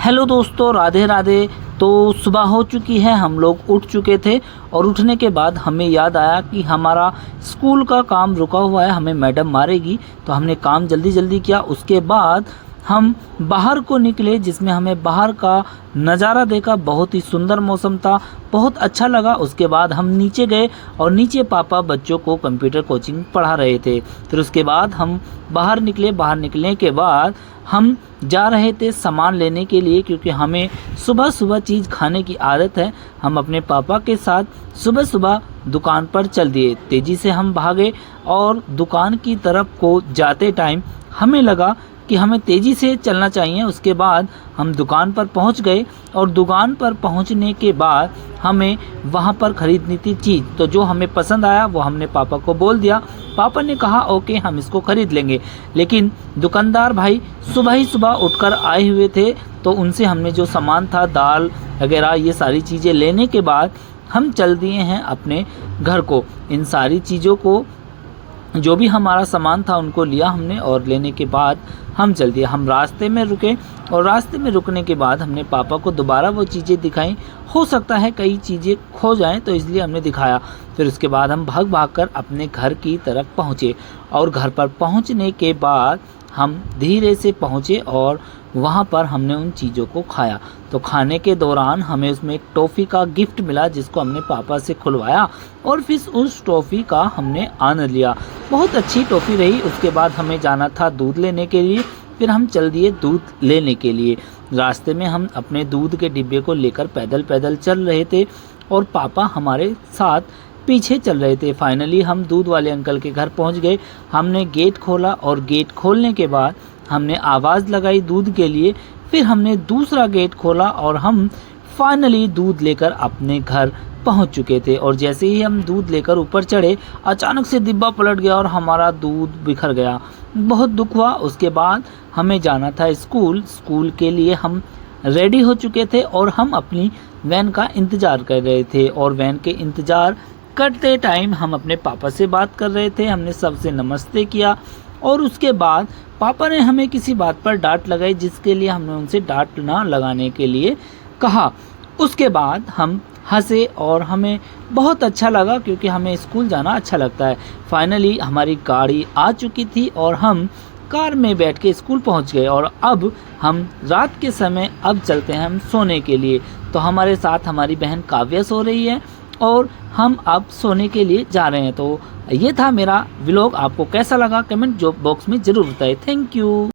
Hello दोस्तों, राधे राधे। तो सुबह हो चुकी है, हम लोग उठ चुके थे और उठने के बाद हमें याद आया कि हमारा स्कूल का काम रुका हुआ है, हमें मैडम मारेगी। तो हमने काम जल्दी जल्दी किया। उसके बाद हम बाहर को निकले, जिसमें हमें बाहर का नज़ारा देखा। बहुत ही सुंदर मौसम था, बहुत अच्छा लगा। उसके बाद हम नीचे गए और नीचे पापा बच्चों को कंप्यूटर कोचिंग पढ़ा रहे थे। फिर उसके बाद हम बाहर निकले। बाहर निकलने के बाद हम जा रहे थे सामान लेने के लिए, क्योंकि हमें सुबह सुबह चीज़ खाने की आदत है। हम अपने पापा के साथ सुबह सुबह दुकान पर चल दिए। तेज़ी से हम भागे और दुकान की तरफ को जाते टाइम हमें लगा कि हमें तेज़ी से चलना चाहिए। उसके बाद हम दुकान पर पहुंच गए और दुकान पर पहुंचने के बाद हमें वहां पर ख़रीदनी थी चीज़। तो जो हमें पसंद आया वो हमने पापा को बोल दिया। पापा ने कहा ओके, हम इसको ख़रीद लेंगे। लेकिन दुकानदार भाई सुबह ही सुबह उठकर आए हुए थे, तो उनसे हमने जो सामान था, दाल वगैरह, ये सारी चीज़ें लेने के बाद हम चल दिए हैं अपने घर को। इन सारी चीज़ों को, जो भी हमारा सामान था, उनको लिया हमने और लेने के बाद हम चल दिए। हम रास्ते में रुके और रास्ते में रुकने के बाद हमने पापा को दोबारा वो चीज़ें दिखाई। हो सकता है कई चीज़ें खो जाएं, तो इसलिए हमने दिखाया। फिर उसके बाद हम भाग भाग कर अपने घर की तरफ पहुँचे और घर पर पहुँचने के बाद हम धीरे से पहुँचे और वहाँ पर हमने उन चीज़ों को खाया। तो खाने के दौरान हमें उसमें एक टॉफ़ी का गिफ्ट मिला, जिसको हमने पापा से खुलवाया और फिर उस टॉफ़ी का हमने आनंद लिया। बहुत अच्छी टॉफ़ी रही। उसके बाद हमें जाना था दूध लेने के लिए। फिर हम चल दिए दूध लेने के लिए। रास्ते में हम अपने दूध के डिब्बे को लेकर पैदल पैदल चल रहे थे और पापा हमारे साथ पीछे चल रहे थे। फाइनली हम दूध वाले अंकल के घर पहुंच गए। हमने गेट खोला और गेट खोलने के बाद हमने आवाज़ लगाई दूध के लिए। फिर हमने दूसरा गेट खोला और हम फाइनली दूध लेकर अपने घर पहुंच चुके थे। और जैसे ही हम दूध लेकर ऊपर चढ़े, अचानक से डिब्बा पलट गया और हमारा दूध बिखर गया। बहुत दुख हुआ। उसके बाद हमें जाना था स्कूल। स्कूल के लिए हम रेडी हो चुके थे और हम अपनी वैन का इंतज़ार कर रहे थे। और वैन के इंतज़ार करते टाइम हम अपने पापा से बात कर रहे थे। हमने सबसे नमस्ते किया और उसके बाद पापा ने हमें किसी बात पर डांट लगाई, जिसके लिए हमने उनसे डांट ना लगाने के लिए कहा। उसके बाद हम हंसे और हमें बहुत अच्छा लगा, क्योंकि हमें स्कूल जाना अच्छा लगता है। फाइनली हमारी गाड़ी आ चुकी थी और हम कार में बैठ के स्कूल पहुंच गए। और अब हम रात के समय अब चलते हैं हम सोने के लिए। तो हमारे साथ हमारी बहन काव्या सो रही है और हम अब सोने के लिए जा रहे हैं। तो ये था मेरा व्लॉग। आपको कैसा लगा कमेंट बॉक्स में ज़रूर बताएं। Thank you.